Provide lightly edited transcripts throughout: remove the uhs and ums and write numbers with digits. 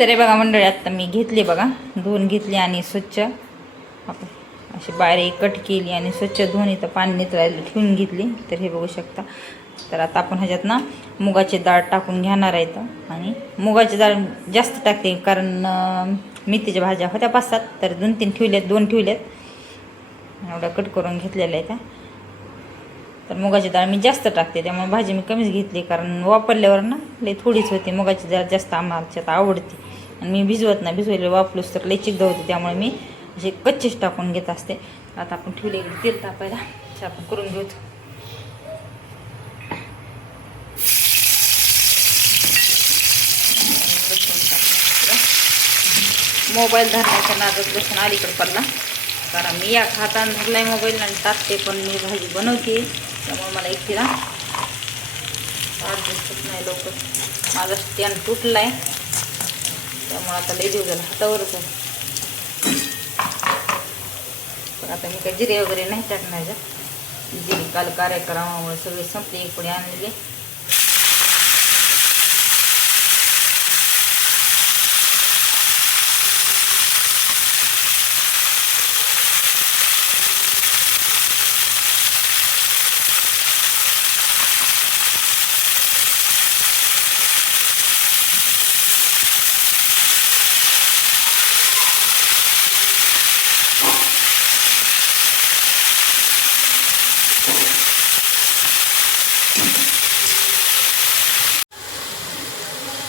तर हे बघा मंडळी, आत्ता मी घेतली बघा, धुवून घेतली आणि स्वच्छ आपण अशी बारीक कट केली आणि स्वच्छ धुवून इथं पाणी नितळायला ठेवून घेतली. तर हे बघू शकता. तर आता आपण ह्याच्यात ना मुगाची डाळ टाकून घेणार आहे इथं. आणि मुगाची डाळ जास्त टाकते कारण मेथीच्या भाज्या होत्या 5-7, तर 2-3 ठेवल्यात, 2 ठेवल्यात, एवढ्या कट करून घेतलेल्या आहेत त्या. तर मुगाची डाळ मी जास्त टाकते, त्यामुळे भाजी मी कमीच घेतली कारण वापरल्यावर ना लई थोडीच होते. मुगाची डाळ जास्त आमच्यात आवडते आणि मी भिजवत नाही, भिजवले वापरूस तर लई चिकदा होते, त्यामुळे मी असे कच्चेच टाकून घेत असते. आता आपण ठेवले तेल तापायला, आपण करून घेऊ. मोबाईल धरण्याच्या नादात लसूण अलीकडे पडला कारण मी या हाताने धरलाय मोबाईल आणि टाकते, पण मी भाजी बनवते त्यामुळे मला एकटीला ॲडजस्ट नाही लवकर. माझा स्टँड तुटला आहे त्यामुळे आता लई दिवस झाला हातावरच आहे. पण आता मी काही जिरे वगैरे नाही टाकणार. जिरे काल कार्यक्रमामुळे सगळे संपले, एक पुढे आणलेले.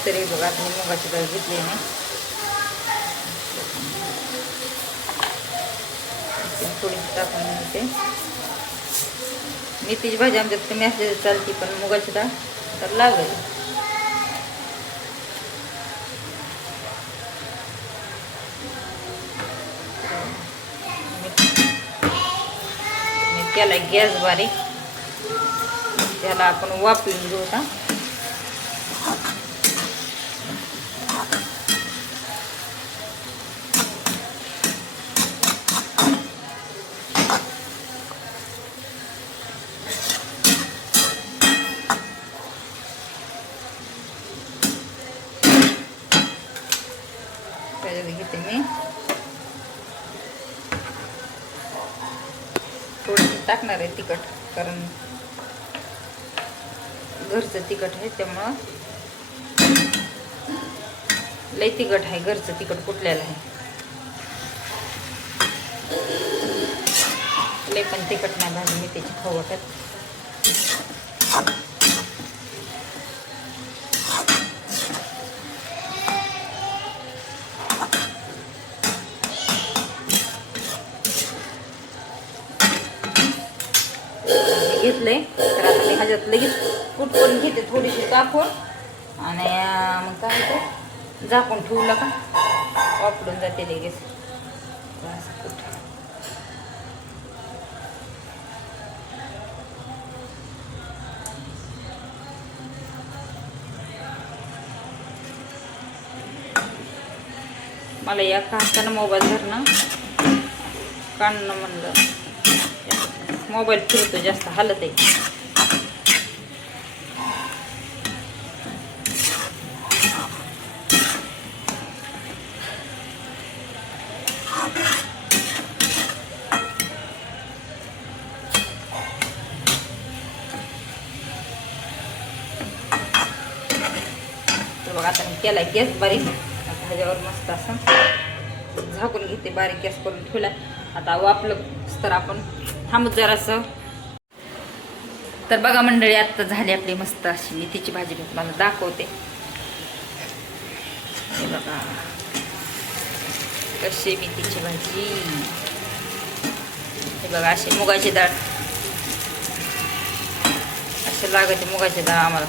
तरी बघा आता मी मुगाची डाळ घेतली नाही, थोडी टाकून घेते. मेथीची भाजी आमच्यात कमी असली चालते, पण मुगाची डाळ तर लागेल. मी केला गॅस बारीक, त्याला आपण वापरून घेऊ. आता घेते मी थोडीशी टाकणार आहे तिखट, कारण घरचं तिखट आहे त्यामुळं लई तिखट आहे, घरचं तिखट कुठल्याला आहे. लई पण तिखट नाही भाजी मी त्याची खाऊ वाटत. घेतलंय तर आता मी ह्याच्यात लगेच कूट करून घेते, थोडीशी टाकून आणि मग काय होतं झाकून ठेवलं का वापरून जाते लगेच. कूट मला या हातानं मोबाईल धरणं काढणं म्हणलं, मोबाईल फिरतो जास्त हालत आहे. तर बघा आता मी केला गॅस बारीक, आता ह्याच्यावर मस्त असं झाकून घेते, बारीक गॅस करून ठेवला. आता वापलं तर आपण थांबत जरासं. तर बघा मंडळी, आत्ता झाली आपली मस्त अशी मेथीची भाजी. मी तुम्हाला दाखवते. हे बघा कशी मेथीची भाजी. हे बघा अशी मुगाची डाळ, असे लागते मुगाची डाळ आम्हाला.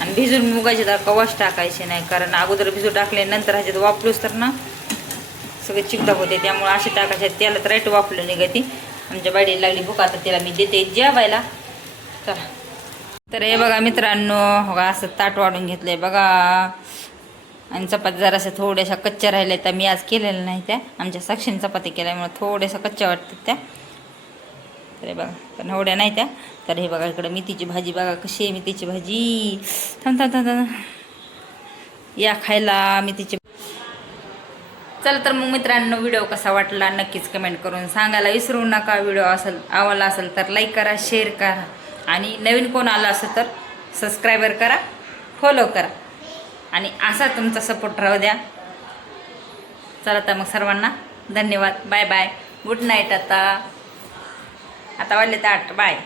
आणि भिजून मुगाची डाळ कवाच टाकायची नाही, कारण अगोदर भिजू टाकले नंतर ह्याच्यात वापरूच तर ना सगळे चिकदा होते, त्यामुळे असे टाकायचे. त्याला तर राईट वापरलं निघती. आमच्या बाईला लागली भूक, आता तिला मी देते जेवायला. तर हे बघा मित्रांनो, हो असं ताट वाढून घेतलंय बघा. आणि चपाती जराशा थोड्याशा कच्च्या राहिल्या, त्या मी आज केलेल्या नाही. त्या आमच्या साक्षीने चपाती केल्यामुळे थोड्याशा कच्च्या वाटतात त्या. तर हे बघा, पण एवढ्या नाही त्या. तर हे बघा इकडं मेथीची भाजी बघा कशी आहे मेथीची भाजी. थांब थांब थांब थांब या खायला मी तिचे. चला तर मग मित्रांनो, व्हिडिओ कसा वाटला नक्कीच कमेंट करून सांगायला विसरू नका. व्हिडिओ आवडला असेल तर लाईक करा, शेअर करा आणि नवीन कोण आला असेल तर सबस्क्रायबर करा, फॉलो करा आणि असा तुमचा सपोर्ट राहू द्या. चला तर मग सर्वांना धन्यवाद. Bye bye. Good night. आता वाजले 8. बाय.